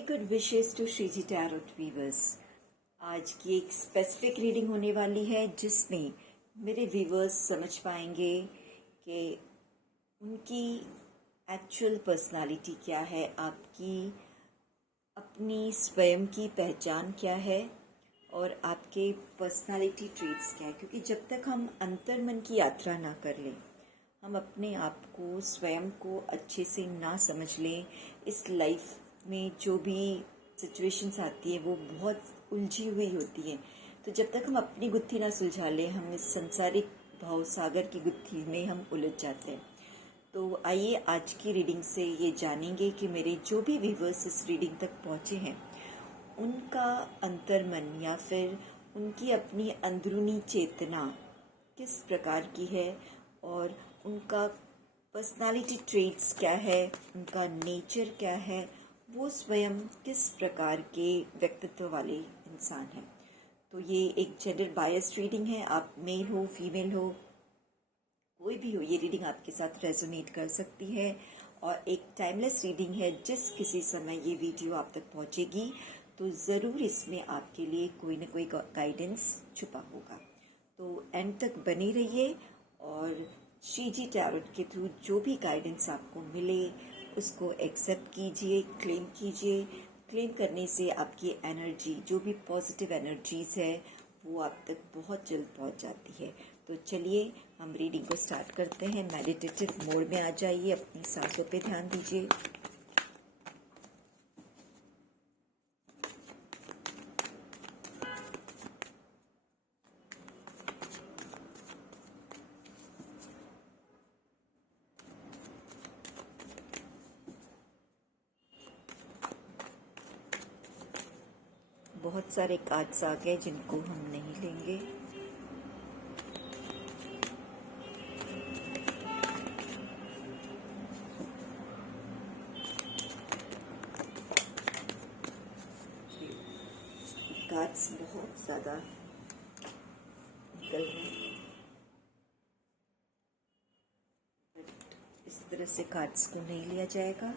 Very good wishes to Shriji tarot weavers. आज की एक स्पेसिफिक रीडिंग होने वाली है जिसमें मेरे वीवर्स समझ पाएंगे कि उनकी एक्चुअल पर्सनालिटी क्या है, आपकी अपनी स्वयं की पहचान क्या है और आपके पर्सनालिटी ट्रेट्स क्या है। क्योंकि जब तक हम अंतर्मन की यात्रा ना कर लें, हम अपने आप को स्वयं को अच्छे से ना समझ लें, इस लाइफ में जो भी सिचुएशंस आती है वो बहुत उलझी हुई होती है। तो जब तक हम अपनी गुत्थी ना सुलझा लें, हम इस संसारिक भाव सागर की गुत्थी में हम उलझ जाते हैं। तो आइए आज की रीडिंग से ये जानेंगे कि मेरे जो भी व्यूवर्स इस रीडिंग तक पहुँचे हैं, उनका अंतर्मन या फिर उनकी अपनी अंदरूनी चेतना किस प्रकार की है और उनका पर्सनालिटी ट्रेट्स क्या है, उनका नेचर क्या है, वो स्वयं किस प्रकार के व्यक्तित्व वाले इंसान हैं। तो ये एक जेंडर बायस्ड रीडिंग है। आप मेल हो, फीमेल हो, कोई भी हो, ये रीडिंग आपके साथ रेजोनेट कर सकती है और एक टाइमलेस रीडिंग है। जिस किसी समय ये वीडियो आप तक पहुंचेगी तो ज़रूर इसमें आपके लिए कोई ना कोई गाइडेंस छुपा होगा। तो एंड तक बने रहिए और श्रीजी टैरोट के थ्रू जो भी गाइडेंस आपको मिले उसको एक्सेप्ट कीजिए, क्लेम कीजिए। क्लेम करने से आपकी एनर्जी, जो भी पॉजिटिव एनर्जीज है, वो आप तक बहुत जल्द पहुंच जाती है। तो चलिए हम रीडिंग को स्टार्ट करते हैं। मेडिटेटिव मोड में आ जाइए, अपनी सांसों पे ध्यान दीजिए। बहुत सारे कार्ड्स आ गए जिनको हम नहीं लेंगे। कार्ड्स बहुत ज़्यादा निकल रहे हैं, इस तरह से कार्ड्स को नहीं लिया जाएगा।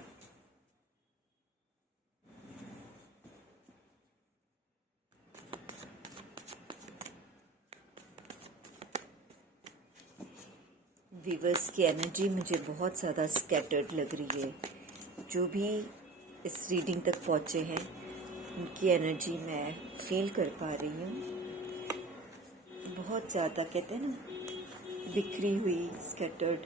वीवर्स की एनर्जी मुझे बहुत ज़्यादा स्कैटर्ड लग रही है। जो भी इस रीडिंग तक पहुँचे हैं उनकी एनर्जी मैं फील कर पा रही हूँ। बहुत ज़्यादा, कहते हैं ना, बिखरी हुई, स्कैटर्ड,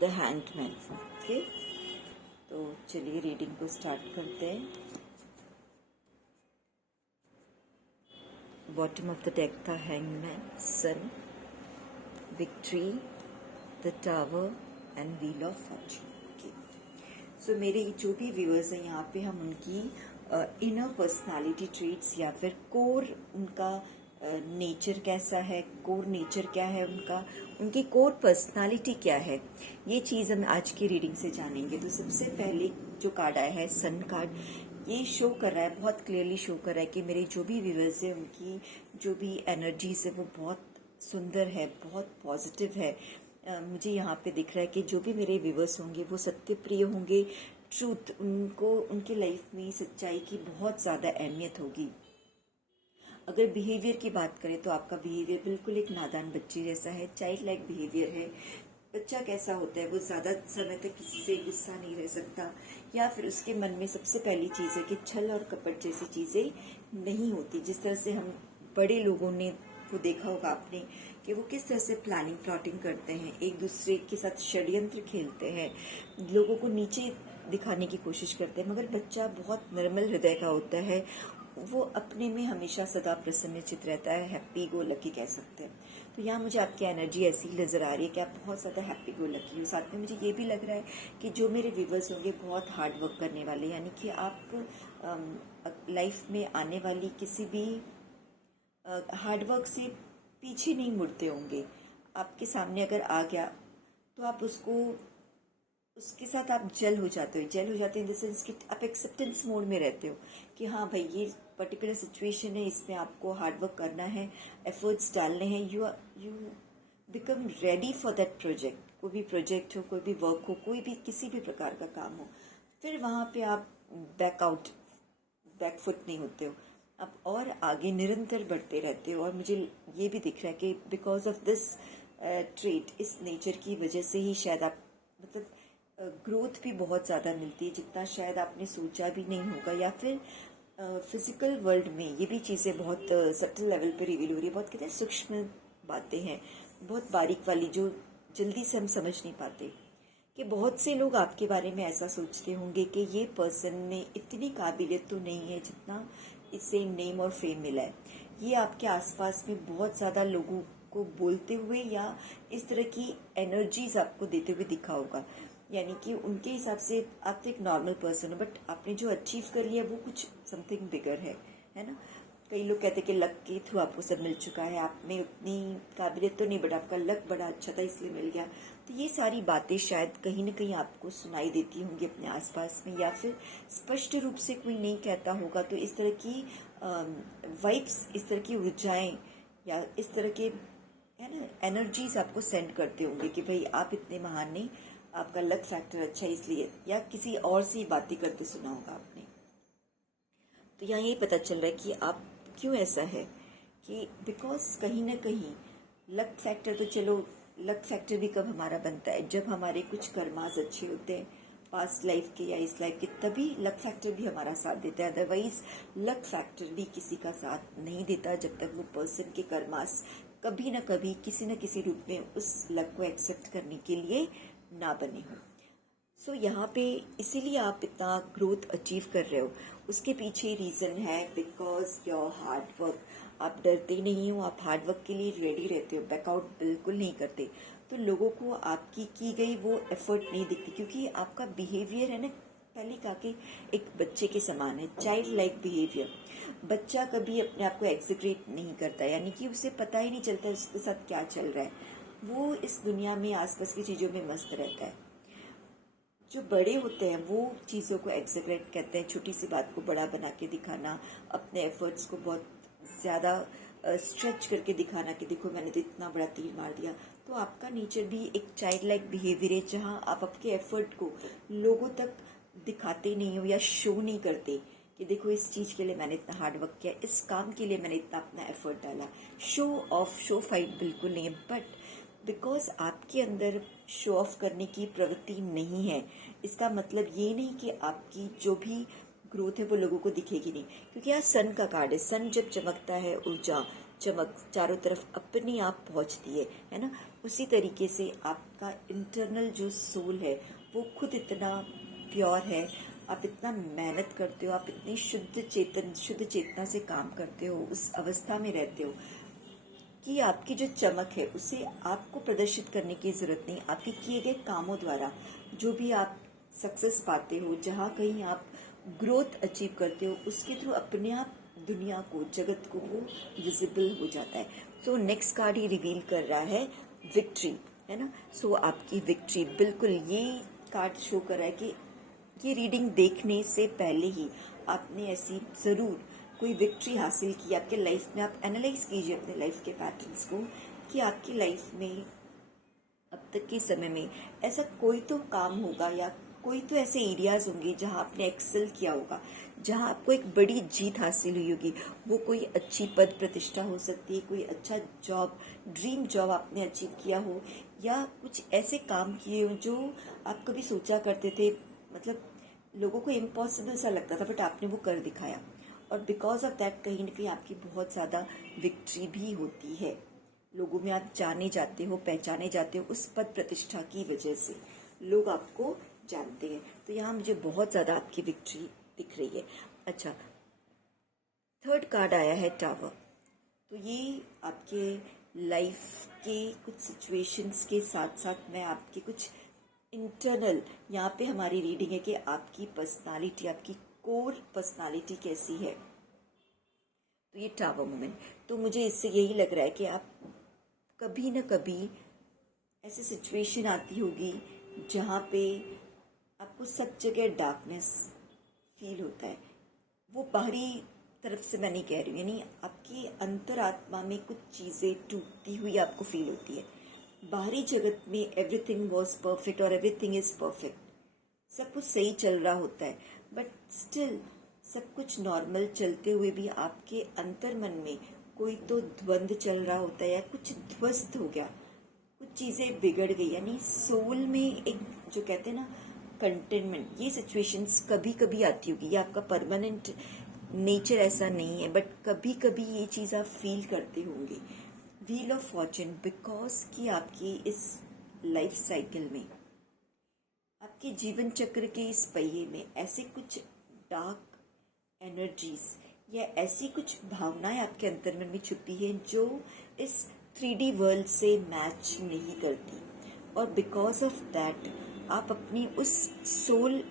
द हैंडमैन। ओके, तो चलिए रीडिंग को स्टार्ट करते हैं। बॉटम ऑफ द डेक था hangman, sun, victory, the tower and wheel of fortune. So मेरे जो भी व्यूअर्स हैं, यहाँ पे हम उनकी इनर पर्सनालिटी ट्रेट्स या फिर कोर, उनका नेचर कैसा है, कोर नेचर क्या है उनका, उनकी कोर पर्सनालिटी क्या है, ये चीज़ हम आज की रीडिंग से जानेंगे। तो सबसे पहले जो कार्ड आया है, सन कार्ड, ये शो कर रहा है, बहुत क्लियरली शो कर रहा है कि मेरे जो भी व्यूअर्स हैं उनकी जो भी एनर्जीज है वो बहुत सुंदर है, बहुत पॉजिटिव है। मुझे यहाँ पे दिख रहा है कि जो भी मेरे व्यूवर्स होंगे वो सत्य प्रिय होंगे। ट्रूथ, उनको उनकी लाइफ में सच्चाई की बहुत ज़्यादा अहमियत होगी। अगर बिहेवियर की बात करें तो आपका बिहेवियर बिल्कुल एक नादान बच्चे जैसा है, चाइल्ड लाइक बिहेवियर है। बच्चा कैसा होता है, वो ज़्यादा समय तक किसी से गुस्सा नहीं रह सकता, या फिर उसके मन में सबसे पहली चीज़ है कि छल और कपट जैसी चीज़ें नहीं होती। जिस तरह से हम बड़े लोगों ने को देखा होगा आपने कि वो किस तरह से प्लानिंग प्लॉटिंग करते हैं, एक दूसरे के साथ षड्यंत्र खेलते हैं, लोगों को नीचे दिखाने की कोशिश करते हैं। मगर बच्चा बहुत निर्मल हृदय का होता है, वो अपने में हमेशा सदा प्रसन्नचित रहता है, हैप्पी गो लकी कह सकते हैं। तो यहाँ मुझे आपकी एनर्जी ऐसी नज़र आ रही है कि आप बहुत ज़्यादा हैप्पी गो लकी हो। साथ में मुझे ये भी लग रहा है कि जो मेरे व्यूवर्स होंगे बहुत हार्ड वर्क करने वाले, यानी कि आप लाइफ में आने वाली किसी भी हार्डवर्क से पीछे नहीं मुड़ते होंगे। आपके सामने अगर आ गया तो आप उसके साथ आप जल हो जाते हो इन द सेंस कि आप एक्सेप्टेंस मोड में रहते हो कि हाँ भाई, ये पर्टिकुलर सिचुएशन है, इसमें आपको हार्डवर्क करना है, एफर्ट्स डालने हैं। You become ready for that project. कोई भी प्रोजेक्ट हो, कोई भी वर्क हो, कोई भी किसी भी प्रकार का काम हो, फिर वहाँ पे आप बैक फुट नहीं होते हो, आप और आगे निरंतर बढ़ते रहते हो। और मुझे ये भी दिख रहा है कि बिकॉज ऑफ दिस ट्रेट, इस नेचर की वजह से ही शायद आप मतलब ग्रोथ भी बहुत ज़्यादा मिलती है, जितना शायद आपने सोचा भी नहीं होगा। या फिर फिजिकल वर्ल्ड में ये भी चीज़ें बहुत सटल लेवल पे रिवील हो रही है। बहुत कहते हैं सूक्ष्म बातें हैं, बहुत बारीक वाली, जो जल्दी से हम समझ नहीं पाते। कि बहुत से लोग आपके बारे में ऐसा सोचते होंगे कि ये पर्सन में इतनी काबिलियत तो नहीं है जितना इससे नेम और फेम मिला है। ये आपके आसपास में बहुत ज़्यादा लोगों को बोलते हुए या इस तरह की एनर्जीज आपको देते हुए दिखा होगा। यानी कि उनके हिसाब से आप तो एक नॉर्मल पर्सन हो, बट आपने जो अचीव कर लिया वो कुछ समथिंग बिगर है ना। कई लोग कहते हैं कि लक के थ्रू आपको सब मिल चुका है, आप में उतनी काबिलियत तो नहीं, बट आपका लक बड़ा अच्छा था इसलिए मिल गया। तो ये सारी बातें शायद कहीं ना कहीं आपको सुनाई देती होंगी अपने आसपास में, या फिर स्पष्ट रूप से कोई नहीं कहता होगा। तो इस तरह की वाइब्स, इस तरह की ऊर्जाएं या इस तरह के है ना एनर्जीज आपको सेंड करते होंगे कि भाई आप इतने महान नहीं, आपका लक फैक्टर अच्छा है इसलिए, या किसी और से बातें करते सुना होगा आपने। तो यहाँ यही पता चल रहा है कि आप क्यों ऐसा है कि बिकॉज कहीं ना कहीं लक फैक्टर, तो चलो लक फैक्टर भी कब हमारा बनता है, जब हमारे कुछ कर्मास अच्छे होते हैं पास्ट लाइफ के या इस लाइफ के, तभी लक फैक्टर भी हमारा साथ देता है। अदरवाइज लक फैक्टर भी किसी का साथ नहीं देता जब तक वो पर्सन के कर्मास कभी ना कभी किसी न किसी रूप में उस लक को एक्सेप्ट करने के लिए ना बने हो। सो यहाँ पे इसीलिए आप इतना ग्रोथ अचीव कर रहे हो, उसके पीछे रीज़न है बिकॉज योर हार्ड वर्क। आप डरते नहीं हो, आप हार्ड वर्क के लिए रेडी रहते हो, बैकआउट बिल्कुल नहीं करते। तो लोगों को आपकी की गई वो एफर्ट नहीं दिखती, क्योंकि आपका बिहेवियर है ना, पहले कहा कि एक बच्चे के समान है, चाइल्ड लाइक बिहेवियर। बच्चा कभी अपने आप को एग्जिक्रेट नहीं करता, यानी कि उसे पता ही नहीं चलता उसके साथ क्या चल रहा है, वो इस दुनिया में आसपास की चीज़ों में मस्त रहता है। जो बड़े होते हैं वो चीज़ों को एग्जैगरेट कहते हैं, छोटी सी बात को बड़ा बना के दिखाना, अपने एफर्ट्स को बहुत ज़्यादा स्ट्रेच करके दिखाना कि देखो मैंने तो इतना बड़ा तीर मार दिया। तो आपका नेचर भी एक चाइल्ड लाइक बिहेवियर है, जहाँ आप अपने एफर्ट को लोगों तक दिखाते नहीं हो या शो नहीं करते कि देखो इस चीज़ के लिए मैंने इतना हार्ड वर्क किया, इस काम के लिए मैंने इतना अपना एफर्ट डाला। शो ऑफ, शो फाइट बिल्कुल नहीं है, बट बिकॉज आपके अंदर शो ऑफ करने की प्रवृत्ति नहीं है, इसका मतलब ये नहीं कि आपकी जो भी ग्रोथ है वो लोगों को दिखेगी नहीं। क्योंकि यहाँ सन का कार्ड है, सन जब चमकता है, ऊर्जा चमक चारों तरफ अपने आप पहुंचती है ना। उसी तरीके से आपका इंटरनल जो सोल है वो खुद इतना प्योर है, आप इतना मेहनत करते हो, आप इतनी शुद्ध चेतना से काम करते हो, उस अवस्था में रहते हो कि आपकी जो चमक है उसे आपको प्रदर्शित करने की ज़रूरत नहीं। आपके किए गए कामों द्वारा जो भी आप सक्सेस पाते हो, जहाँ कहीं आप ग्रोथ अचीव करते हो, उसके थ्रू अपने आप दुनिया को, जगत को वो विजिबल हो जाता है। तो नेक्स्ट कार्ड ही रिवील कर रहा है विक्ट्री, है ना। सो आपकी विक्ट्री, बिल्कुल ये कार्ड शो कर रहा है कि ये रीडिंग देखने से पहले ही आपने ऐसी ज़रूर कोई विक्ट्री हासिल की आपके लाइफ में। आप एनालाइज कीजिए अपने लाइफ के पैटर्न्स को कि आपकी लाइफ में अब तक के समय में ऐसा कोई तो काम होगा या कोई तो ऐसे एरियाज होंगे जहां आपने एक्सेल किया होगा, जहां आपको एक बड़ी जीत हासिल हुई होगी। वो कोई अच्छी पद प्रतिष्ठा हो सकती है, कोई अच्छा जॉब, ड्रीम जॉब आपने अचीव किया हो, या कुछ ऐसे काम किए हो जो आप कभी सोचा करते थे, मतलब लोगों को इम्पॉसिबल सा लगता था, बट आपने वो कर दिखाया। और बिकॉज ऑफ दैट कहीं ना कहीं आपकी बहुत ज़्यादा विक्ट्री भी होती है, लोगों में आप जाने जाते हो, पहचाने जाते हो, उस पद प्रतिष्ठा की वजह से लोग आपको जानते हैं। तो यहाँ मुझे बहुत ज़्यादा आपकी विक्ट्री दिख रही है। अच्छा, थर्ड कार्ड आया है टावर। तो ये आपके लाइफ के कुछ सिचुएशंस के साथ साथ मैं आपके कुछ इंटरनल, यहाँ पे हमारी रीडिंग है कि आपकी पर्सनालिटी, आपकी कोर पर्सनालिटी कैसी है। तो ये टावर मोमेंट, तो मुझे इससे यही लग रहा है कि आप कभी न कभी ऐसी सिचुएशन आती होगी जहाँ पे आपको सब जगह डार्कनेस फील होता है। वो बाहरी तरफ से मैं नहीं कह रही हूँ, यानी आपकी अंतरात्मा में कुछ चीज़ें टूटती हुई आपको फील होती है। बाहरी जगत में एवरीथिंग वॉज परफेक्ट और एवरीथिंग इज परफेक्ट, सब कुछ सही चल रहा होता है, बट स्टिल सब कुछ नॉर्मल चलते हुए भी आपके अंतर मन में कोई तो द्वंद चल रहा होता है या कुछ ध्वस्त हो गया, कुछ चीजें बिगड़ गई, यानी सोल में एक जो कहते हैं ना कंटेनमेंट, ये सिचुएशंस कभी कभी आती होगी। ये आपका परमानेंट नेचर ऐसा नहीं है, बट कभी कभी ये चीज आप फील करते होंगे। व्हील ऑफ फॉर्चून, बिकॉज कि आपकी इस लाइफ साइकिल में, आपके जीवन चक्र के इस पहिए में ऐसे कुछ डार्क एनर्जीज या ऐसी कुछ भावनाएं आपके अंतर्मन में छुपी हैं जो इस 3D वर्ल्ड से मैच नहीं करती, और बिकॉज ऑफ दैट आप अपनी उस सोल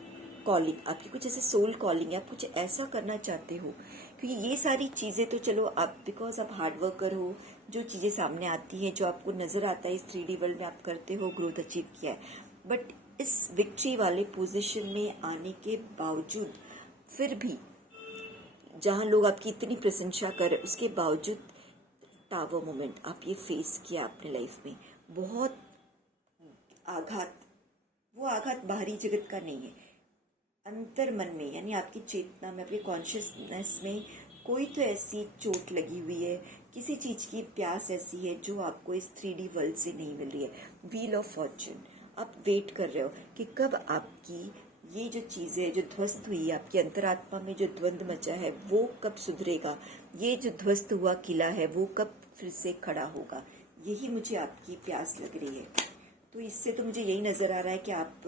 कॉलिंग, आपकी कुछ ऐसे सोल कॉलिंग है, आप कुछ ऐसा करना चाहते हो, क्योंकि ये सारी चीज़ें तो चलो आप बिकॉज आप हार्ड वर्कर हो, जो चीज़ें सामने आती हैं, जो आपको नज़र आता है इस 3D वर्ल्ड में आप करते हो, ग्रोथ अचीव किया है, बट इस विक्ट्री वाले पोजीशन में आने के बावजूद फिर भी जहाँ लोग आपकी इतनी प्रशंसा कर, उसके बावजूद टावर मोमेंट आप ये फेस किया अपने लाइफ में, बहुत आघात, वो आघात बाहरी जगत का नहीं है, अंतर मन में, यानी आपकी चेतना में, आपके कॉन्शियसनेस में कोई तो ऐसी चोट लगी हुई है, किसी चीज की प्यास ऐसी है जो आपको इस 3D वर्ल्ड से नहीं मिल रही है। व्हील ऑफ फॉर्चून, आप वेट कर रहे हो कि कब आपकी ये जो चीजें जो ध्वस्त हुई है, आपकी अंतरात्मा में जो द्वंद मचा है वो कब सुधरेगा, ये जो ध्वस्त हुआ किला है वो कब फिर से खड़ा होगा, यही मुझे आपकी प्यास लग रही है। तो इससे तो मुझे यही नजर आ रहा है कि आप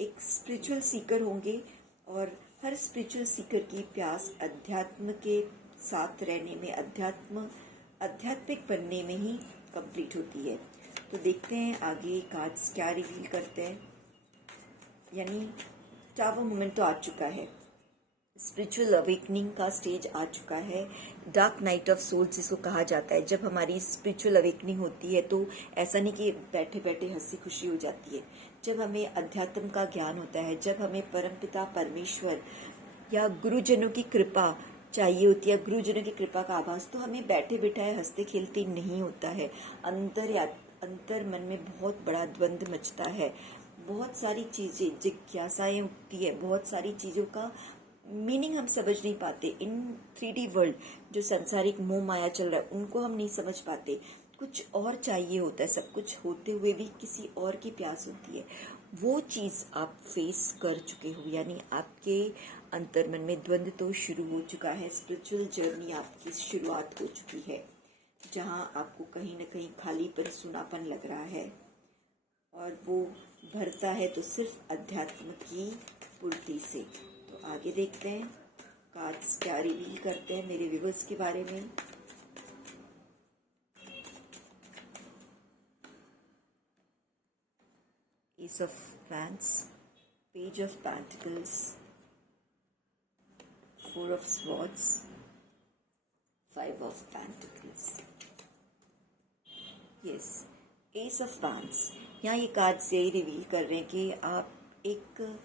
एक स्पिरिचुअल सीकर होंगे, और हर स्पिरिचुअल सीकर की प्यास अध्यात्म के साथ रहने में, आध्यात्मिक बनने में ही कंप्लीट होती है। तो देखते हैं आगे कार्ड्स क्या रिवील करते हैं। यानी टावर मोमेंट तो आ चुका है, स्पिरिचुअल अवेकनिंग का स्टेज आ चुका है, डार्क नाइट ऑफ सोल्स इसको कहा जाता है। जब हमारी स्पिरिचुअल अवेकनिंग होती है तो ऐसा नहीं कि बैठे बैठे हंसी खुशी हो जाती है, जब हमें अध्यात्म का ज्ञान होता है, जब हमें परमपिता परमेश्वर या गुरुजनों की कृपा चाहिए होती है, गुरुजनों की कृपा का आभास, तो हमें बैठे बिठाए हंसते खेलते नहीं होता है, अंतर मन में बहुत बड़ा द्वंद मचता है, बहुत सारी चीजें जिज्ञासाएं उठती है, बहुत सारी चीजों का मीनिंग हम समझ नहीं पाते। इन 3D वर्ल्ड जो सांसारिक मोह माया चल रहा है उनको हम नहीं समझ पाते, कुछ और चाहिए होता है, सब कुछ होते हुए भी किसी और की प्यास होती है, वो चीज आप फेस कर चुके हो, यानी आपके अंतर्मन में द्वंद तो शुरू हो चुका है, स्पिरिचुअल जर्नी आपकी शुरुआत हो चुकी है, जहां आपको कहीं ना कहीं खालीपन सुनापन लग रहा है, और वो भरता है तो सिर्फ अध्यात्म की पूर्ति से। तो आगे देखते हैं कार्ड्स क्या रिवील करते हैं मेरे व्यूअर्स के बारे में। S of wands, page of pentacles, 4 of swords, 5 of pentacles. Yes, S of wands, यहाँ ये कार्ड्स यही रिवील कर रहे हैं कि आप एक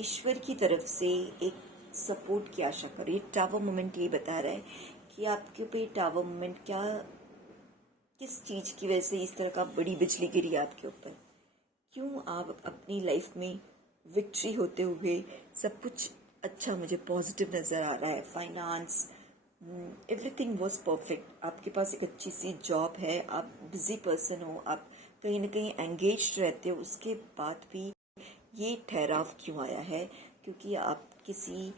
ईश्वर की तरफ से एक सपोर्ट की आशा कर रहे हैं। टावर मोमेंट ये बता रहा है कि आपके ऊपर टावर मोमेंट क्या, किस चीज की वजह से इस तरह का बड़ी बिजली गिरी आपके ऊपर, क्यों आप अपनी लाइफ में विक्ट्री होते हुए सब कुछ अच्छा मुझे पॉजिटिव नजर आ रहा है, फाइनेंस एवरीथिंग वाज परफेक्ट, आपके पास एक अच्छी सी जॉब है, आप बिजी पर्सन हो, आप कहीं ना कहीं एंगेज्ड रहते हो, उसके बाद भी ये ठहराव क्यों आया है, क्योंकि आप किसी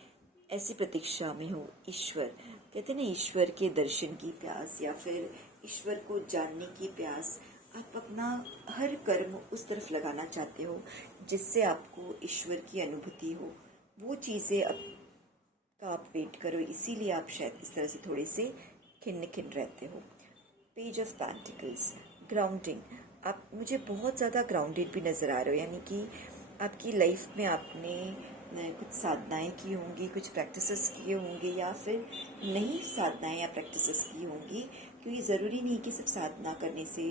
ऐसी प्रतीक्षा में हो। ईश्वर कहते हैं ना, ईश्वर के दर्शन की प्यास या फिर ईश्वर को जानने की प्यास, आप अपना हर कर्म उस तरफ लगाना चाहते हो जिससे आपको ईश्वर की अनुभूति हो, वो चीज़ें अब का आप वेट करो, इसीलिए आप शायद इस तरह से थोड़े से खिन्न खिन्न रहते हो। पेज ऑफ पेंटिकल्स, ग्राउंडिंग, आप मुझे बहुत ज़्यादा ग्राउंडेड भी नज़र आ रहे हो, यानी कि आपकी लाइफ में आपने कुछ साधनाएं की होंगी, कुछ प्रैक्टिसेस किए होंगे, या फिर नई साधनाएं या प्रैक्टिसेस की होंगी, क्योंकि ज़रूरी नहीं कि सिर्फ साधना करने से,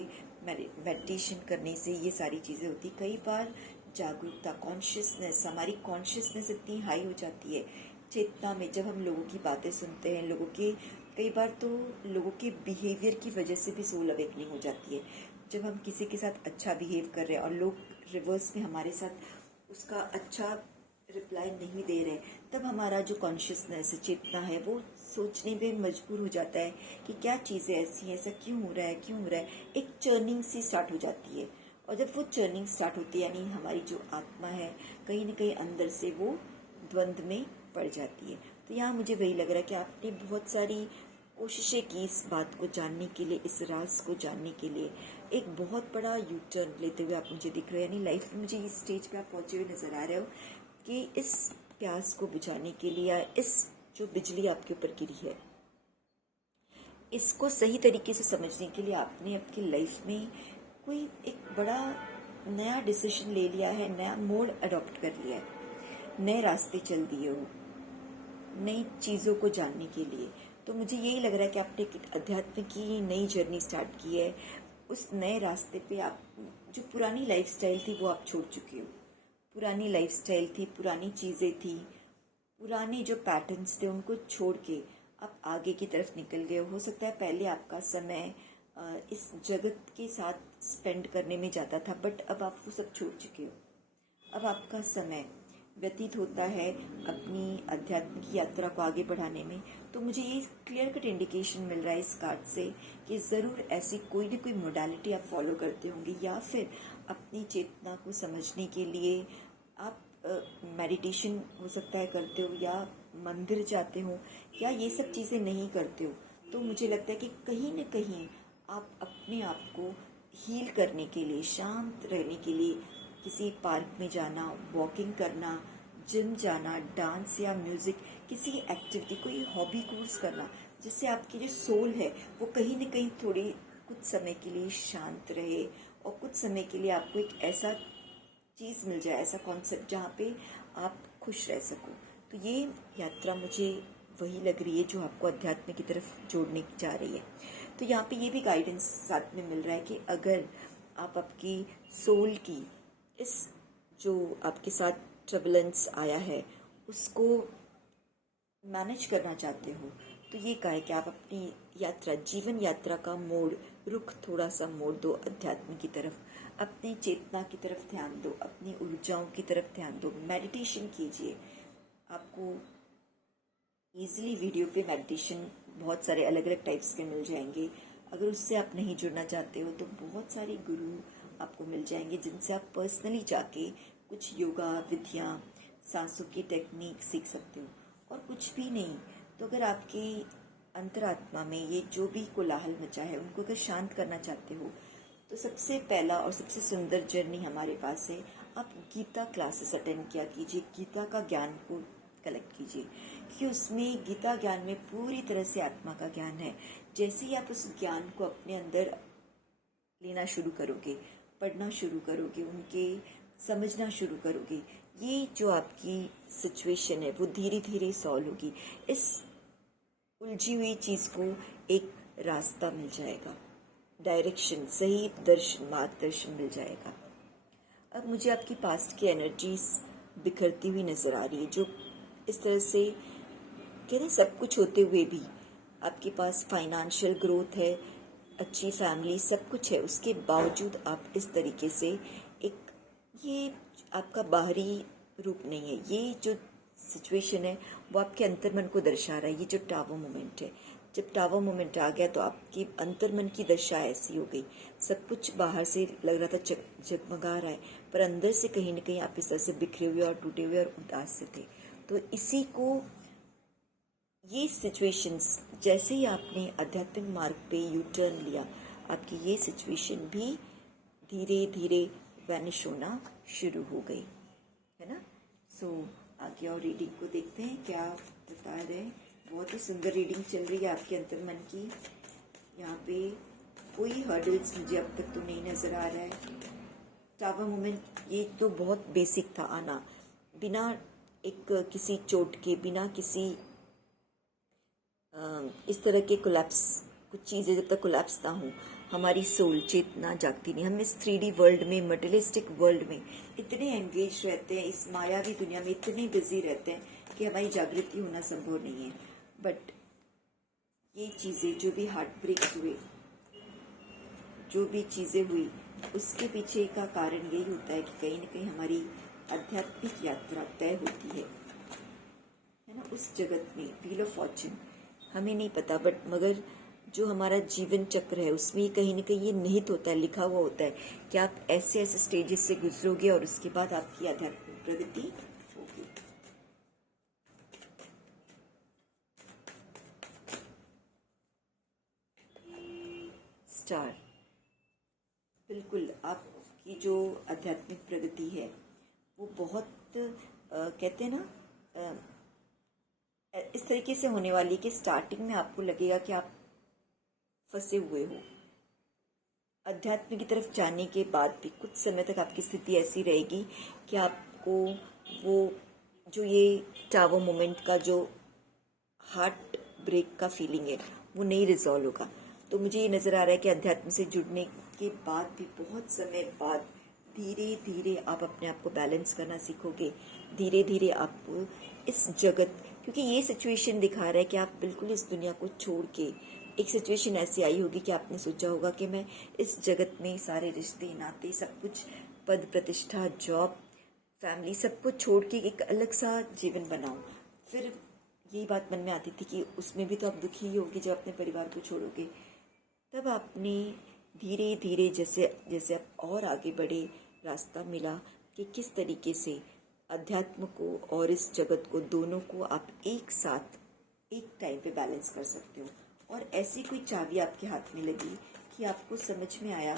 मेडिटेशन करने से ये सारी चीज़ें होती। कई बार जागरूकता, कॉन्शियसनेस, हमारी कॉन्शियसनेस इतनी हाई हो जाती है चेतना में, जब हम लोगों की बातें सुनते हैं, लोगों के कई बार तो लोगों के बिहेवियर की वजह से भी सोल अवेकनिंग हो जाती है। जब हम किसी के साथ अच्छा बिहेव कर रहे हैं और लोग रिवर्स में हमारे साथ उसका अच्छा रिप्लाई नहीं दे रहे, तब हमारा जो कॉन्शियसनेस चेतना है वो सोचने में मजबूर हो जाता है कि क्या चीज़ें ऐसी हैं, ऐसा क्यों हो रहा है, क्यों हो रहा है। एक चर्निंग सी स्टार्ट हो जाती है, और जब वो चर्निंग स्टार्ट होती है यानी हमारी जो आत्मा है कहीं ना कहीं अंदर से वो द्वंद्व में पड़ जाती है। तो यहाँ मुझे वही लग रहा है कि आपने बहुत सारी कोशिशें की इस बात को जानने के लिए, इस राज को जानने के लिए। एक बहुत बड़ा यू टर्न लेते हुए आप मुझे दिख रहे हो, यानी लाइफ में मुझे इस स्टेज पे आप पहुंचे हुए नजर आ रहे हो कि इस प्यास को बुझाने के लिए, या इस जो बिजली आपके ऊपर गिरी है इसको सही तरीके से समझने के लिए आपने आपकी लाइफ में कोई एक बड़ा नया डिसीजन ले लिया है, नया मोड अडॉप्ट कर लिया है, नए रास्ते चल दिए हो नई चीज़ों को जानने के लिए। तो मुझे यही लग रहा है कि आपने एक अध्यात्म की नई जर्नी स्टार्ट की है। उस नए रास्ते पे आप जो पुरानी लाइफस्टाइल थी वो आप छोड़ चुके हो। पुरानी लाइफस्टाइल थी, पुरानी चीज़ें थी, पुराने जो पैटर्न्स थे उनको छोड़ के आप आगे की तरफ निकल गए हो सकता है पहले आपका समय इस जगत के साथ स्पेंड करने में जाता था, बट अब आप वो सब छोड़ चुके हो। अब आपका समय व्यतीत होता है अपनी आध्यात्मिक यात्रा को आगे बढ़ाने में। तो मुझे ये क्लियर कट इंडिकेशन मिल रहा है इस कार्ड से कि ज़रूर ऐसी कोई ना कोई मोडालिटी आप फॉलो करते होंगे, या फिर अपनी चेतना को समझने के लिए आप मेडिटेशन हो सकता है करते हो, या मंदिर जाते हो, या ये सब चीज़ें नहीं करते हो। तो मुझे लगता है कि कहीं न कहीं आप अपने आप को हील करने के लिए, शांत रहने के लिए किसी पार्क में जाना, वॉकिंग करना, जिम जाना, डांस या म्यूज़िक, किसी एक्टिविटी, कोई हॉबी कोर्स करना, जिससे आपकी जो सोल है वो कहीं न कहीं थोड़ी कुछ समय के लिए शांत रहे, और कुछ समय के लिए आपको एक ऐसा चीज़ मिल जाए, ऐसा कॉन्सेप्ट जहाँ पे आप खुश रह सको। तो ये यात्रा मुझे वही लग रही है जो आपको अध्यात्म की तरफ जोड़ने जा रही है। तो यहाँ पे ये भी गाइडेंस साथ में मिल रहा है कि अगर आप आपकी सोल की इस जो आपके साथ ट्रबलेंस आया है उसको मैनेज करना चाहते हो, तो ये कहा है कि आप अपनी यात्रा, जीवन यात्रा का मोड़, रुख थोड़ा सा मोड़ दो अध्यात्म की तरफ, अपनी चेतना की तरफ ध्यान दो, अपनी ऊर्जाओं की तरफ ध्यान दो, मेडिटेशन कीजिए। आपको ईजिली वीडियो पे मेडिटेशन बहुत सारे अलग अलग टाइप्स के मिल जाएंगे। अगर उससे आप नहीं जुड़ना चाहते हो तो बहुत सारे गुरु आपको मिल जाएंगे जिनसे आप पर्सनली जाके कुछ योगा विधियाँ, सांसों की टेक्निक सीख सकते हो। और कुछ भी नहीं तो अगर आपके अंतरात्मा में ये जो भी कोलाहल मचा है उनको अगर शांत करना चाहते हो, तो सबसे पहला और सबसे सुंदर जर्नी हमारे पास है। आप गीता क्लासेस अटेंड किया कीजिए, गीता का ज्ञान को कलेक्ट कीजिए, क्योंकि उसमें गीता ज्ञान में पूरी तरह से आत्मा का ज्ञान है। जैसे ही आप उस ज्ञान को अपने अंदर लेना शुरू करोगे, पढ़ना शुरू करोगे, उनके समझना शुरू करोगे, ये जो आपकी सिचुएशन है वो धीरे धीरे सॉल्व होगी। इस उलझी हुई चीज़ को एक रास्ता मिल जाएगा, डायरेक्शन, सही दर्शन, मार्गदर्शन मिल जाएगा। अब मुझे आपकी पास्ट की एनर्जीज बिखरती हुई नज़र आ रही है, जो इस तरह से कह रहे सब कुछ होते हुए भी आपके पास फाइनेंशियल ग्रोथ है, अच्छी फैमिली, सब कुछ है, उसके बावजूद आप इस तरीके से एक, ये आपका बाहरी रूप नहीं है, ये जो सिचुएशन है वो आपके अंतर्मन को दर्शा रहा है। ये जो टावर मोमेंट है, जब टावर मोमेंट आ गया तो आपकी अंतर्मन की दशा ऐसी हो गई, सब कुछ बाहर से लग रहा था जगमगा रहा है, पर अंदर से कहीं ना कहीं आप इस तरह से बिखरे हुए और टूटे हुए और उदास से थे। तो इसी को, ये सिचुएशंस, जैसे ही आपने आध्यात्मिक मार्ग पे यू टर्न लिया, आपकी ये सिचुएशन भी धीरे धीरे वैनिश होना शुरू हो गई, है ना। सो आगे और रीडिंग को देखते हैं क्या बता रहे हैं। बहुत ही सुंदर रीडिंग चल रही है आपके अंतर्मन की। यहाँ पे कोई हर्डल्स मुझे अब तक तो नहीं नजर आ रहा है। टावर मोमेंट, ये तो बहुत बेसिक था आना, बिना एक किसी चोट के, बिना किसी इस तरह के कोलैप्स, कुछ चीज़ें जब तक कोलैप्स ना हो हमारी सोल चेतना जागती नहीं। हम इस 3D वर्ल्ड में, मटेरियलिस्टिक वर्ल्ड में इतने एंगेज रहते हैं, इस मायावी दुनिया में इतने बिजी रहते हैं कि हमारी जागृति होना संभव नहीं है। बट ये चीज़ें, जो भी हार्ट ब्रेक्स हुए, जो भी चीज़ें हुई, उसके पीछे का कारण यही होता है कि कहीं ना कहीं हमारी आध्यात्मिक यात्रा तय होती है ना, उस जगत में व्हील ऑफ फॉर्च्यून हमें नहीं पता, बट मगर जो हमारा जीवन चक्र है उसमें कहीं ना कहीं ये निहित होता है, लिखा हुआ होता है कि आप ऐसे ऐसे स्टेजेस से गुजरोगे और उसके बाद आपकी आध्यात्मिक प्रगति होगी। स्टार, बिल्कुल आपकी जो आध्यात्मिक प्रगति है वो बहुत कहते हैं ना इस तरीके से होने वाली है कि स्टार्टिंग में आपको लगेगा कि आप फंसे हुए हो। अध्यात्म की तरफ जाने के बाद भी कुछ समय तक आपकी स्थिति ऐसी रहेगी कि आपको वो जो ये टावर मोमेंट का जो हार्ट ब्रेक का फीलिंग है वो नहीं रिजॉल्व होगा। तो मुझे ये नज़र आ रहा है कि अध्यात्म से जुड़ने के बाद भी बहुत समय बाद धीरे धीरे आप अपने आप को बैलेंस करना सीखोगे। धीरे धीरे आप इस जगत, क्योंकि ये सिचुएशन दिखा रहा है कि आप बिल्कुल इस दुनिया को छोड़ के, एक सिचुएशन ऐसी आई होगी कि आपने सोचा होगा कि मैं इस जगत में सारे रिश्ते नाते सब कुछ, पद प्रतिष्ठा, जॉब, फैमिली, सब कुछ छोड़ के एक अलग सा जीवन बनाऊं। फिर यही बात मन में आती थी कि उसमें भी तो आप दुखी ही होगी जब अपने परिवार को छोड़ोगे। तब आपने धीरे धीरे जैसे जैसे आप और आगे बढ़े, रास्ता मिला कि किस तरीके से अध्यात्म को और इस जगत को, दोनों को आप एक साथ एक टाइम पे बैलेंस कर सकते हो। और ऐसी कोई चाबी आपके हाथ में लगी कि आपको समझ में आया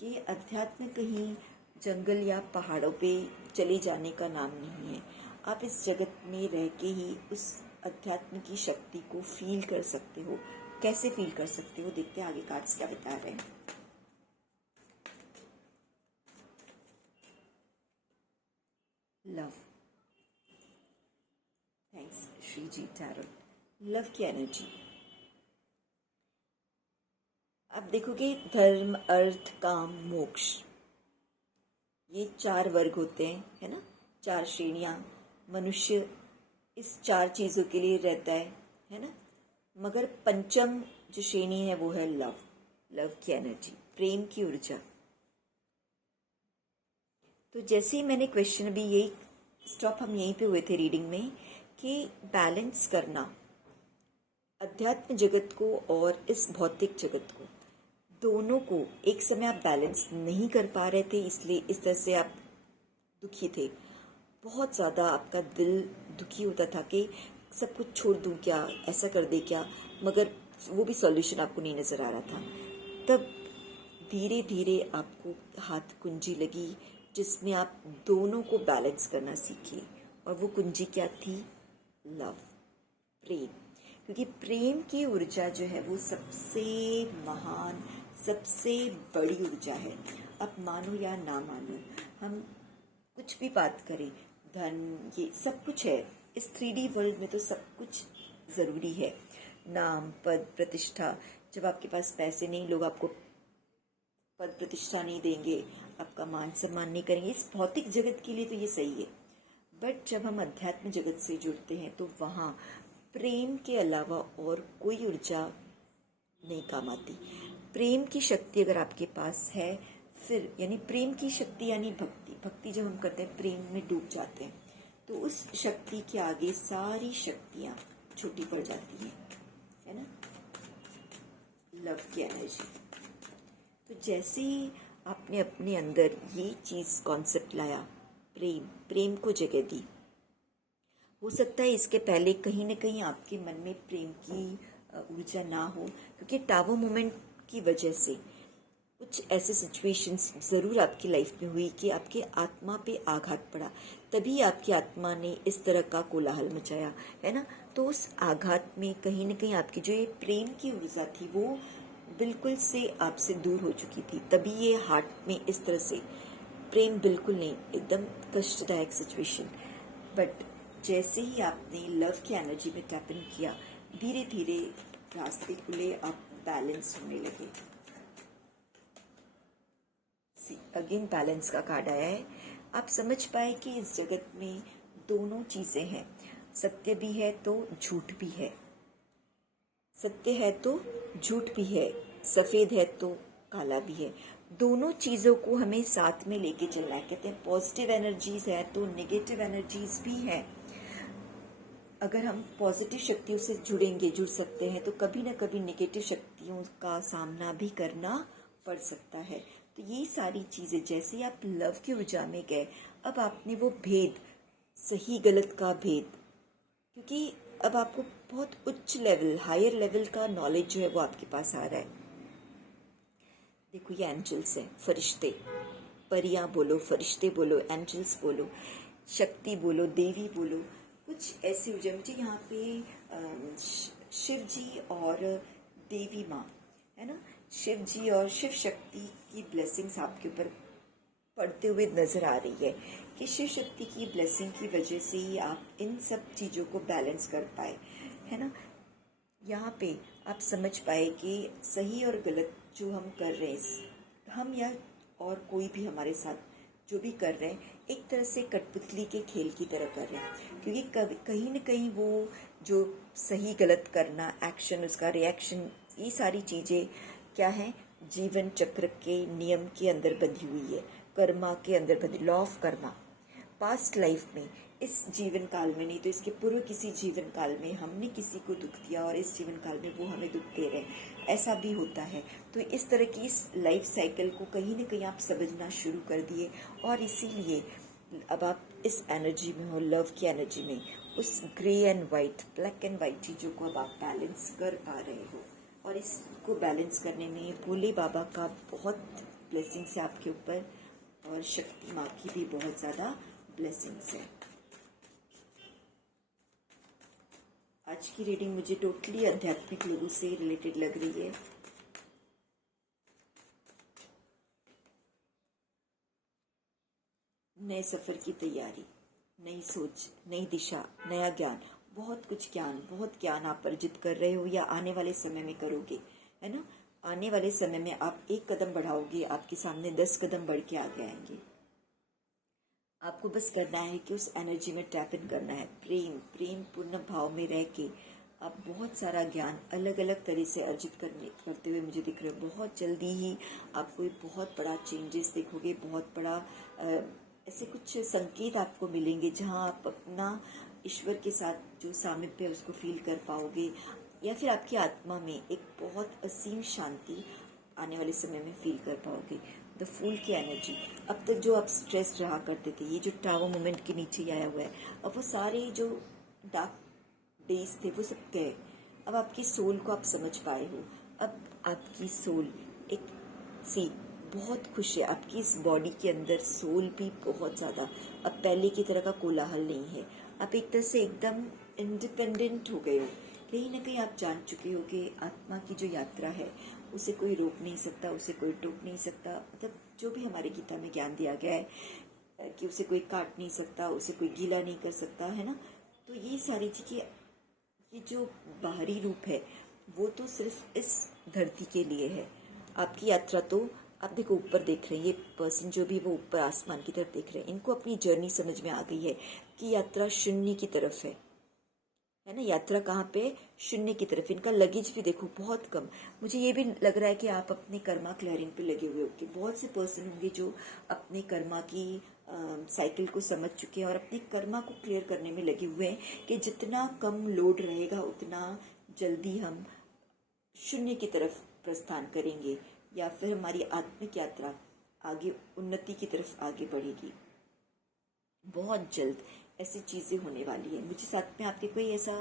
कि अध्यात्म कहीं जंगल या पहाड़ों पे चले जाने का नाम नहीं है। आप इस जगत में रह के ही उस अध्यात्म की शक्ति को फील कर सकते हो। कैसे फील कर सकते हो, देखते हैं आगे कार्ड्स क्या बता रहे हैं। लव, थैंक्स श्री जी टैरो। लव की एनर्जी आप देखोगे, धर्म, अर्थ, काम, मोक्ष, ये 4 वर्ग होते हैं, है ना, 4 श्रेणियां। मनुष्य इस 4 चीजों के लिए रहता है ना, मगर पंचम जो श्रेणी है वो है लव। लव की एनर्जी, प्रेम की ऊर्जा। तो जैसे ही मैंने क्वेश्चन, अभी यही स्टॉप हम यहीं पे हुए थे रीडिंग में, कि बैलेंस करना अध्यात्म जगत को और इस भौतिक जगत को, दोनों को एक समय आप बैलेंस नहीं कर पा रहे थे, इसलिए इस तरह से आप दुखी थे। बहुत ज़्यादा आपका दिल दुखी होता था कि सब कुछ छोड़ दूं क्या, ऐसा कर दे क्या, मगर वो भी सॉल्यूशन आपको नहीं नज़र आ रहा था। तब धीरे धीरे आपको हाथ कुंजी लगी जिसमें आप दोनों को बैलेंस करना सीखे, और वो कुंजी क्या थी? लव, प्रेम। क्योंकि प्रेम की ऊर्जा जो है वो सबसे महान, सबसे बड़ी ऊर्जा है। अब मानो या ना मानो, हम कुछ भी बात करें, धन, ये सब कुछ है इस 3D वर्ल्ड में, तो सब कुछ ज़रूरी है। नाम, पद, प्रतिष्ठा। जब आपके पास पैसे नहीं, लोग आपको पद प्रतिष्ठा नहीं देंगे, आपका मान सम्मान नहीं करेंगे। इस भौतिक जगत के लिए तो ये सही है, बट जब हम अध्यात्म जगत से जुड़ते हैं तो वहाँ प्रेम के अलावा और कोई ऊर्जा नहीं काम आती। प्रेम की शक्ति अगर आपके पास है, फिर यानी प्रेम की शक्ति यानी भक्ति। भक्ति जब हम करते हैं, प्रेम में डूब जाते हैं, तो उस शक्ति के आगे सारी शक्तियाँ छोटी पड़ जाती हैं, है ना। लव की एनर्जी। तो जैसे ही आपने अपने अंदर ये चीज़, कॉन्सेप्ट लाया, प्रेम को जगह दी, हो सकता है इसके पहले कहीं ना कहीं आपके मन में प्रेम की ऊर्जा ना हो, क्योंकि टावर मोमेंट की वजह से कुछ ऐसे सिचुएशंस ज़रूर आपकी लाइफ में हुई कि आपके आत्मा पे आघात पड़ा, तभी आपकी आत्मा ने इस तरह का कोलाहल मचाया, है ना। तो उस आघात में कहीं ना कहीं आपकी जो ये प्रेम की ऊर्जा थी वो बिल्कुल से आपसे दूर हो चुकी थी, तभी ये हार्ट में इस तरह से प्रेम बिल्कुल नहीं, एकदम कष्टदायक सिचुएशन। बट जैसे ही आपने लव की एनर्जी में टैप इन किया, धीरे धीरे रास्ते खुले, आप बैलेंस होने लगे। अगेन बैलेंस का कार्ड आया है। आप समझ पाए कि इस जगत में दोनों चीजें हैं, सत्य भी है तो झूठ भी है, सत्य है तो झूठ भी है, सफेद है तो काला भी है। दोनों चीज़ों को हमें साथ में लेके चलना है। कहते हैं पॉजिटिव एनर्जीज है तो नेगेटिव एनर्जीज भी है। अगर हम पॉजिटिव शक्तियों से जुड़ सकते हैं तो कभी ना कभी नेगेटिव शक्तियों का सामना भी करना पड़ सकता है। तो ये सारी चीज़ें, जैसे ही आप लव की ऊर्जा में गए, अब आपने वो भेद, सही गलत का भेद, क्योंकि अब आपको बहुत उच्च लेवल, हायर लेवल का नॉलेज जो है वो आपके पास आ रहा है। देखो ये एंजल्स हैं, फरिश्ते, परियां बोलो, फरिश्ते बोलो, एंजल्स बोलो, शक्ति बोलो, देवी बोलो, कुछ ऐसी ऊर्जा। मुझे यहाँ पे शिव जी और देवी माँ, है ना, शिव जी और शिव शक्ति की ब्लेसिंग्स आपके ऊपर पड़ते हुए नजर आ रही है कि शिव शक्ति की ब्लेसिंग की वजह से ही आप इन सब चीज़ों को बैलेंस कर पाए, है ना। यहाँ पे आप समझ पाए कि सही और गलत जो हम कर रहे हैं, हम या और कोई भी हमारे साथ जो भी कर रहे हैं, एक तरह से कठपुतली के खेल की तरह कर रहे हैं। क्योंकि कहीं न कहीं वो जो सही गलत करना, एक्शन, उसका रिएक्शन, ये सारी चीज़ें क्या है, जीवन चक्र के नियम के अंदर बंधी हुई है, कर्मा के अंदर बंधी, law of Karma. Past life में, इस जीवन काल में नहीं तो इसके पूर्व किसी जीवन काल में हमने किसी को दुख दिया और इस जीवन काल में वो हमें दुख दे रहे हैं, ऐसा भी होता है। तो इस तरह की इस लाइफ साइकिल को कहीं ना कहीं आप समझना शुरू कर दिए और इसीलिए अब आप इस एनर्जी में हो, लव की एनर्जी में, उस grey and white, black and white चीज़ों को अब आप बैलेंस कर पा रहे हो। और इसको बैलेंस करने में भोले बाबा का बहुत ब्लेसिंग्स है आपके ऊपर और शक्ति माँ की भी बहुत ज़्यादा ब्लेसिंग्स है। आज की रीडिंग मुझे टोटली आध्यात्मिक लोगों से रिलेटेड लग रही है। नए सफर की तैयारी, नई सोच, नई दिशा, नया ज्ञान, बहुत ज्ञान आप अर्जित कर रहे हो या आने वाले समय में करोगे, है ना। आने वाले समय में आप एक कदम बढ़ाओगे, आपके सामने 10 कदम बढ़ के आगे आएंगे। आपको बस करना है कि उस एनर्जी में टैप इन करना है। प्रेम पूर्ण भाव में रह के आप बहुत सारा ज्ञान अलग अलग तरह से अर्जित करते हुए मुझे दिख रहे हो। बहुत जल्दी ही आपको एक बहुत बड़ा चेंजेस देखोगे, बहुत बड़ा ऐसे कुछ संकेत आपको मिलेंगे जहां आप अपना ईश्वर के साथ जो सामिप्य है उसको फील कर पाओगे, या फिर आपकी आत्मा में एक बहुत असीम शांति आने वाले समय में फील कर पाओगे। द फूल की एनर्जी, अब तक जो आप स्ट्रेस रहा करते थे, ये जो टावर मोमेंट के नीचे आया हुआ है, अब वो सारे जो डार्क डेज थे वो सब गए। अब आपकी सोल को आप समझ पाए हो। अब आपकी सोल एक सी बहुत खुश है। आपकी इस बॉडी के अंदर सोल भी बहुत ज़्यादा अब पहले की तरह का कोलाहल नहीं है। आप एक तरह से एकदम इंडिपेंडेंट हो गए हो। कहीं ना कहीं आप जान चुके हो कि आत्मा की जो यात्रा है उसे कोई रोक नहीं सकता, उसे कोई टोक नहीं सकता। मतलब जो भी हमारे गीता में ज्ञान दिया गया है कि उसे कोई काट नहीं सकता, उसे कोई गीला नहीं कर सकता, है ना। तो ये सारी चीज़ें, ये जो बाहरी रूप है वो तो सिर्फ इस धरती के लिए है। आपकी यात्रा तो आप देखो ऊपर देख रहे हैं, ये पर्सन जो भी वो ऊपर आसमान की तरफ देख रहे हैं, इनको अपनी जर्नी समझ में आ गई है कि यात्रा शून्य की तरफ है ना। यात्रा कहाँ पे? शून्य की तरफ। इनका लगेज भी देखो बहुत कम। मुझे ये भी लग रहा है कि आप अपने कर्मा क्लियरिंग पे लगे हुए होंगे। बहुत से पर्सन होंगे जो अपने कर्मा की साइकिल को समझ चुके हैं और अपने कर्मा को क्लियर करने में लगे हुए हैं कि जितना कम लोड रहेगा उतना जल्दी हम शून्य की तरफ प्रस्थान करेंगे, या फिर हमारी आत्मिक यात्रा आगे उन्नति की तरफ आगे बढ़ेगी। बहुत जल्द ऐसी चीज़ें होने वाली है। मुझे साथ में आपके कोई ऐसा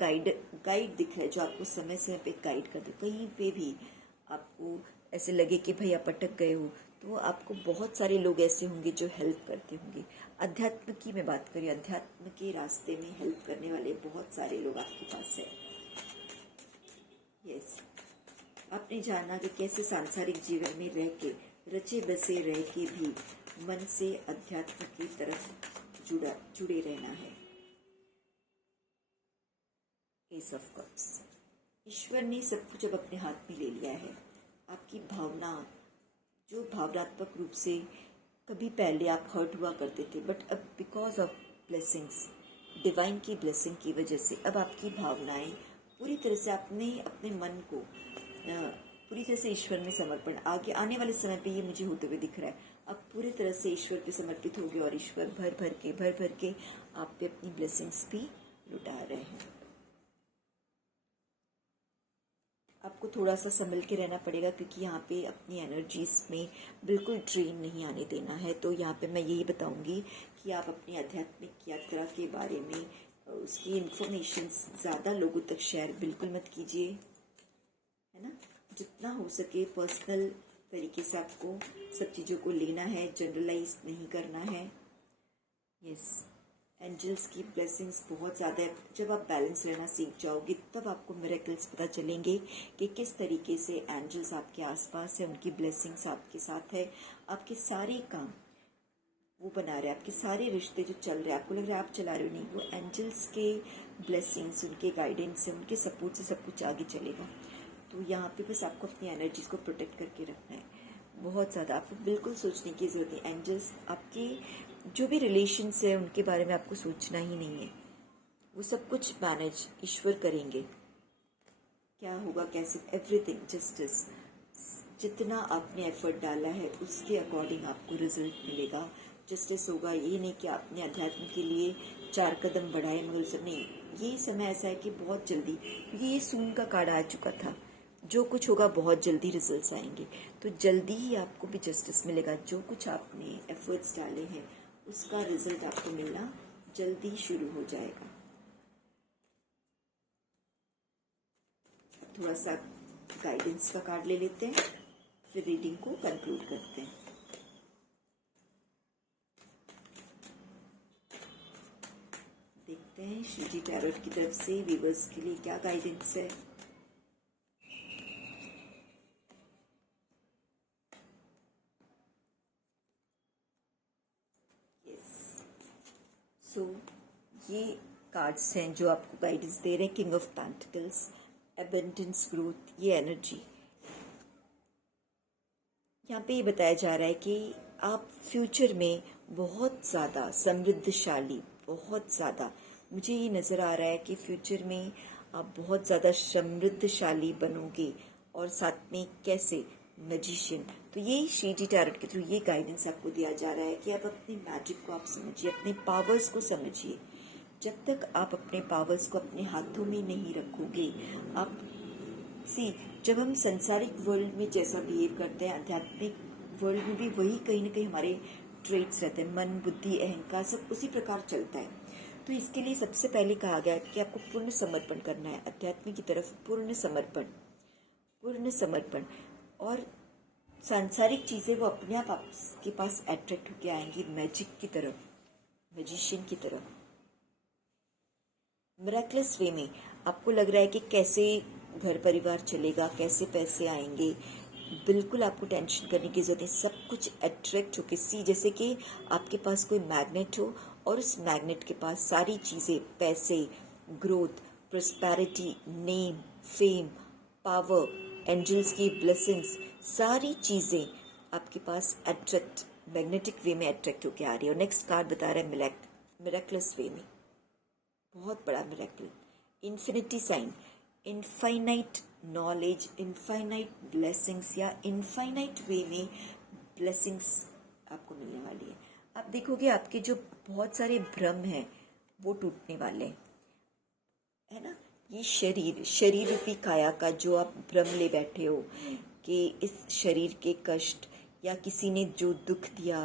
गाइड दिख रहा है जो आपको समय समय पे गाइड कर दे। कहीं पे भी आपको ऐसे लगे कि भाई आप अटक गए हो, तो आपको बहुत सारे लोग ऐसे होंगे जो हेल्प करते होंगे। अध्यात्म की मैं बात करी, अध्यात्म के रास्ते में हेल्प करने वाले बहुत सारे लोग आपके पास है। यस, आपने जाना कि कैसे सांसारिक जीवन में रह के, रचे बसे रह के भी मन से अध्यात्म की तरफ जुड़े रहना है। एस ऑफ कप्स, ईश्वर ने सब कुछ अब अपने हाथ में ले लिया है। आपकी भावना, जो भावनात्मक रूप से कभी पहले आप हर्ट हुआ करते थे, बट अब बिकॉज ऑफ ब्लेसिंग्स, डिवाइन की ब्लेसिंग की वजह से अब आपकी भावनाएं पूरी तरह से आपने अपने मन को पूरी तरह से ईश्वर में समर्पण। आगे आने वाले समय पे ये मुझे होते हुए दिख रहा है, आप पूरी तरह से ईश्वर पे समर्पित हो गए और ईश्वर भर भर के आप पे अपनी ब्लेसिंग्स भी लुटा रहे हैं। आपको थोड़ा सा संभल के रहना पड़ेगा, क्योंकि यहाँ पे अपनी एनर्जीज में बिल्कुल ड्रेन नहीं आने देना है। तो यहाँ पे मैं यही बताऊंगी कि आप अपनी आध्यात्मिक यात्रा के बारे में उसकी इंफॉर्मेशन ज़्यादा लोगों तक शेयर बिल्कुल मत कीजिए, है ना। जितना हो सके पर्सनल तरीके से आपको सब चीज़ों को लेना है, जनरलाइज नहीं करना है। यस, एंजल्स की ब्लेसिंग्स बहुत ज़्यादा है। जब आप बैलेंस रहना सीख जाओगे तब आपको मिरेकल्स पता चलेंगे कि किस तरीके से एंजल्स आपके आसपास है, उनकी ब्लेसिंग्स आपके साथ है। आपके सारे काम वो बना रहे हैं, आपके सारे रिश्ते जो चल रहे हैं, आपको लग रहा है आप चला रहे हो, नहीं, वो एंजल्स के ब्लेसिंग्स, उनके गाइडेंस से, उनके सपोर्ट से सब कुछ आगे चलेगा। तो यहाँ पे बस आपको अपनी एनर्जीज को प्रोटेक्ट करके रखना है। बहुत ज़्यादा आपको बिल्कुल सोचने की ज़रूरत है। एंजल्स आपके जो भी रिलेशंस है उनके बारे में आपको सोचना ही नहीं है, वो सब कुछ मैनेज ईश्वर करेंगे। क्या होगा, कैसे, एवरीथिंग जस्टिस। जितना आपने एफर्ट डाला है उसके अकॉर्डिंग आपको रिजल्ट मिलेगा, जस्टिस होगा। ये नहीं कि आपने अध्यात्म के लिए 4 कदम बढ़ाए मगर सब नहीं। ये समय ऐसा है कि बहुत जल्दी, क्योंकि ये सून का कार्ड आ चुका था, जो कुछ होगा बहुत जल्दी रिजल्ट्स आएंगे। तो जल्दी ही आपको भी जस्टिस मिलेगा। जो कुछ आपने एफर्ट्स डाले हैं उसका रिजल्ट आपको मिलना जल्दी शुरू हो जाएगा। थोड़ा सा गाइडेंस का कार्ड ले लेते हैं, फिर रीडिंग को कंक्लूड करते हैं। देखते हैं श्री जी टैरोट की तरफ से व्यूअर्स के लिए क्या गाइडेंस है। सो ये कार्ड्स हैं जो आपको गाइडेंस दे रहे हैं। King of pentacles, abundance, growth, ये एनर्जी। यहाँ पे ये बताया जा रहा है कि आप फ्यूचर में बहुत ज़्यादा समृद्धशाली, बहुत ज़्यादा, मुझे ये नज़र आ रहा है कि फ्यूचर में आप बहुत ज़्यादा समृद्धशाली बनोगे। और साथ में कैसे, मैजिशियन। तो ये श्री जी टैरोट के थ्रू ये गाइडेंस आपको दिया जा रहा है कि आप अपने मैजिक को आप समझिए, अपने पावर्स को समझिए। जब तक आप अपने पावर्स को अपने हाथों में नहीं रखोगे, आप जब हम संसारिक वर्ल्ड में जैसा बिहेव करते हैं, आध्यात्मिक वर्ल्ड में भी वही कहीं ना कहीं हमारे ट्रेट्स रहते हैं। मन, बुद्धि, अहंकार सब उसी प्रकार चलता है। तो इसके लिए सबसे पहले कहा गया कि आपको पूर्ण समर्पण करना है, अध्यात्म की तरफ पूर्ण समर्पण, पूर्ण समर्पण। और सांसारिक चीज़ें वो अपने आप आपके पास अट्रैक्ट होकर आएंगी, मैजिक की तरफ, मैजिशियन की तरफ। मिरेकलस वे में आपको लग रहा है कि कैसे घर परिवार चलेगा, कैसे पैसे आएंगे, बिल्कुल आपको टेंशन करने की जरूरत नहीं। सब कुछ अट्रैक्ट होके जैसे कि आपके पास कोई मैग्नेट हो और उस मैग्नेट के पास सारी चीज़ें, पैसे, growth, prosperity, name, fame, power, angels की ब्लेसिंग्स, सारी चीज़ें आपके पास अट्रैक्ट, मैग्नेटिक वे में अट्रैक्ट होके आ रही है। और नेक्स्ट कार्ड बता रहा है मिरेकलस वे में, बहुत बड़ा miracle, infinity sign, infinite knowledge, infinite blessings या इनफाइनाइट वे में ब्लेसिंग्स आपको मिलने वाली है। आप देखोगे आपके जो बहुत सारे भ्रम हैं वो टूटने वाले हैं, है ना। ये शरीर रूपी काया का जो आप भ्रम ले बैठे हो कि इस शरीर के कष्ट या किसी ने जो दुख दिया,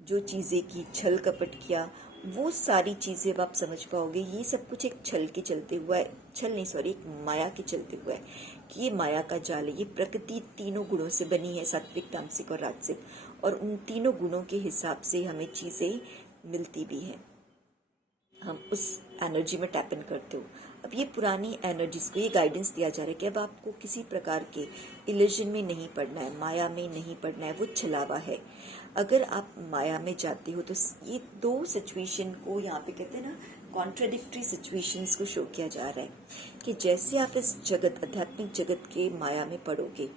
जो चीज़ें की, छल कपट किया, वो सारी चीज़ें अब आप समझ पाओगे। ये सब कुछ एक छल के चलते हुआ है, छल नहीं सॉरी, एक माया के चलते हुआ है कि ये माया का जाल है। ये प्रकृति 3 गुणों से बनी है, सात्विक, तामसिक और राजसिक, और उन 3 गुणों के हिसाब से हमें चीज़ें मिलती भी हैं। हम उस एनर्जी में टैप इन करते हो। अब ये पुरानी एनर्जीज को ये गाइडेंस दिया जा रहा है कि अब आपको किसी प्रकार के इल्यूजन में नहीं पड़ना है, माया में नहीं पड़ना है, वो छलावा है। अगर आप माया में जाते हो तो ये 2 सिचुएशन को यहाँ पे कहते हैं ना, कॉन्ट्राडिक्टरी सिचुएशंस को शो किया जा रहा है कि जैसे आप इस जगत, आध्यात्मिक जगत के माया में पड़ोगे,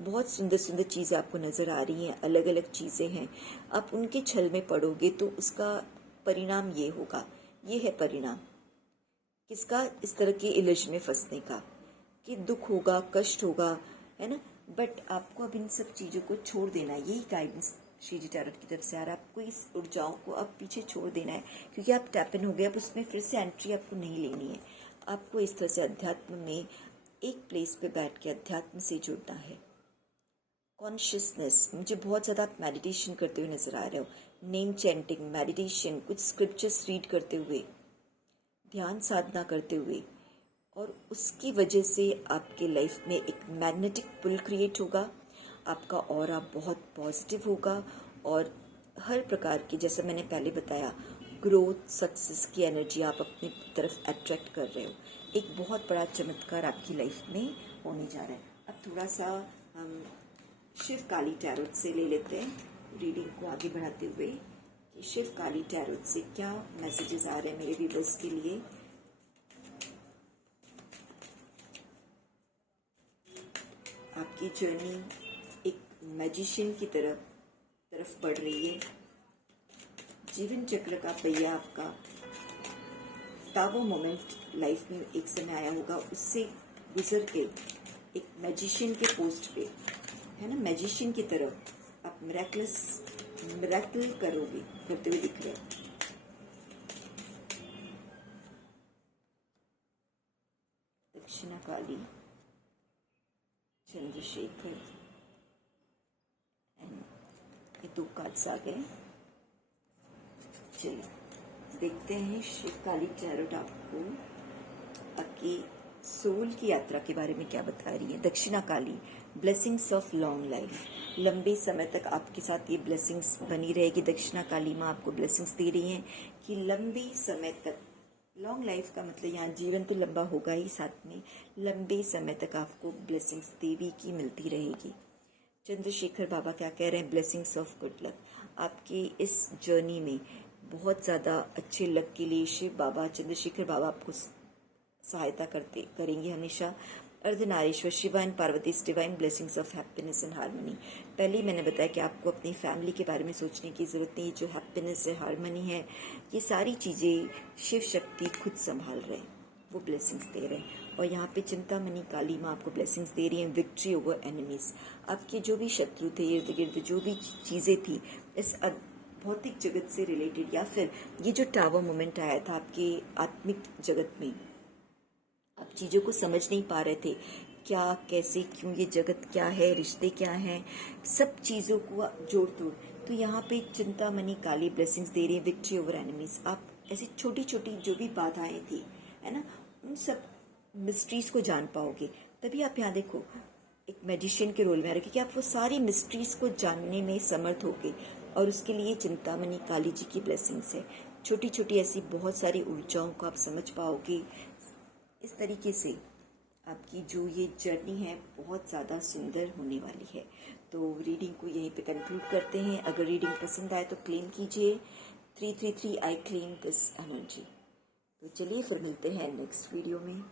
बहुत सुंदर सुंदर चीज़ें आपको नज़र आ रही हैं, अलग अलग चीज़ें हैं, आप उनके छल में पड़ोगे तो उसका परिणाम ये होगा। ये है परिणाम किसका, इस तरह के इल्यूजन में फंसने का, कि दुख होगा, कष्ट होगा, है ना। बट आपको अब इन सब चीज़ों को छोड़ देना है। यही गाइडेंस श्री जी टैरोट की तरफ से आ रहा है। आपको इस ऊर्जाओं को अब पीछे छोड़ देना है, क्योंकि आप टैप इन हो गए। अब उसमें फिर से एंट्री आपको नहीं लेनी है। आपको इस तरह से अध्यात्म में एक प्लेस पे बैठ के अध्यात्म से जुड़ना है। कॉन्शियसनेस, मुझे बहुत ज़्यादा आप मेडिटेशन करते हुए नजर आ रहे हो। नेम चैंटिंग, मेडिटेशन, कुछ स्क्रिप्चर्स रीड करते हुए, ध्यान साधना करते हुए, और उसकी वजह से आपके लाइफ में एक मैग्नेटिक पुल क्रिएट होगा। आपका ऑरा बहुत पॉजिटिव होगा और हर प्रकार की, जैसे मैंने पहले बताया, ग्रोथ, सक्सेस की एनर्जी आप अपनी तरफ अट्रैक्ट कर रहे हो। एक बहुत बड़ा चमत्कार आपकी लाइफ में होने जा रहा है। अब थोड़ा सा हम शिव काली टैरोट से ले लेते हैं रीडिंग को आगे बढ़ाते हुए कि शिव काली टैरोट से क्या मैसेजेस आ रहे हैं मेरे व्यूअर्स के लिए। आपकी जर्नी एक मैजिशियन की तरफ बढ़ रही है। जीवन चक्र का पहिया आपका टावर मोमेंट लाइफ में एक समय आया होगा, उससे गुजर के एक मैजिशियन के पोस्ट पे है ना, मैजिशियन की तरफ आप मिरेकल करते हुए दिख रहे हो। दक्षिणा काली, चंद्रशेखर, ये दो कार्ड्स आ गए। चलिए देखते हैं शिव काली टैरोट आपको आपकी सोल की यात्रा के बारे में क्या बता रही है। दक्षिणा काली, ब्लेसिंग्स ऑफ लॉन्ग लाइफ, लंबे समय तक आपके साथ ये ब्लेसिंग्स बनी रहेगी। दक्षिणा काली माँ आपको ब्लेसिंग्स दे रही हैं कि लंबे समय तक, लॉन्ग लाइफ का मतलब यहाँ जीवन तो लंबा होगा ही, साथ में लंबे समय तक आपको ब्लेसिंग्स देवी की मिलती रहेगी। चंद्रशेखर बाबा क्या कह रहे हैं, ब्लेसिंग्स ऑफ गुड लक। आपकी इस जर्नी में बहुत ज़्यादा अच्छे लक के लिए शिव बाबा, चंद्रशेखर बाबा आपको सहायता करेंगे हमेशा। Ardhanarishvara Shiva and Parvati, divine blessings of happiness and harmony. पहले ही मैंने बताया कि आपको अपनी फैमिली के बारे में सोचने की ज़रूरत नहीं। जो हैप्पीनेस है, हार्मनी है, ये सारी चीज़ें शिव शक्ति खुद संभाल रहे हैं, वो ब्लेसिंग्स दे रहे हैं। और यहाँ पे चिंतामणि काली माँ आपको ब्लेसिंग्स दे रही हैं, विक्ट्री ओवर एनिमीज। आपके जो भी शत्रु थे, इर्द गिर्द जो भी चीज़ें थी इस भौतिक जगत से रिलेटेड, या फिर ये जो टावर मोमेंट आया था आपके आत्मिक जगत में, आप चीज़ों को समझ नहीं पा रहे थे, क्या, कैसे, क्यों, ये जगत क्या है, रिश्ते क्या हैं, सब चीज़ों को जोड़ तोड़, तो यहाँ पे चिंतामणि काली ब्लेसिंग्स दे रही है, विक्ट्री ओवर एनिमीज। आप ऐसी छोटी छोटी जो भी बाधाएं थी, है ना, उन सब मिस्ट्रीज को जान पाओगे। तभी आप यहाँ देखो एक मैजिशियन के रोल में आ रहे, क्योंकि आप वो सारी मिस्ट्रीज को जानने में समर्थ होगे, और उसके लिए चिंतामणि काली जी की ब्लेसिंग्स है। छोटी छोटी ऐसी बहुत सारी ऊर्जाओं को आप समझ पाओगे। इस तरीके से आपकी जो ये जर्नी है बहुत ज़्यादा सुंदर होने वाली है। तो रीडिंग को यहीं पे कंक्लूड करते हैं। अगर रीडिंग पसंद आए तो क्लेम कीजिए 333 आई क्लेम दिस एनर्जी। तो चलिए फिर मिलते हैं नेक्स्ट वीडियो में।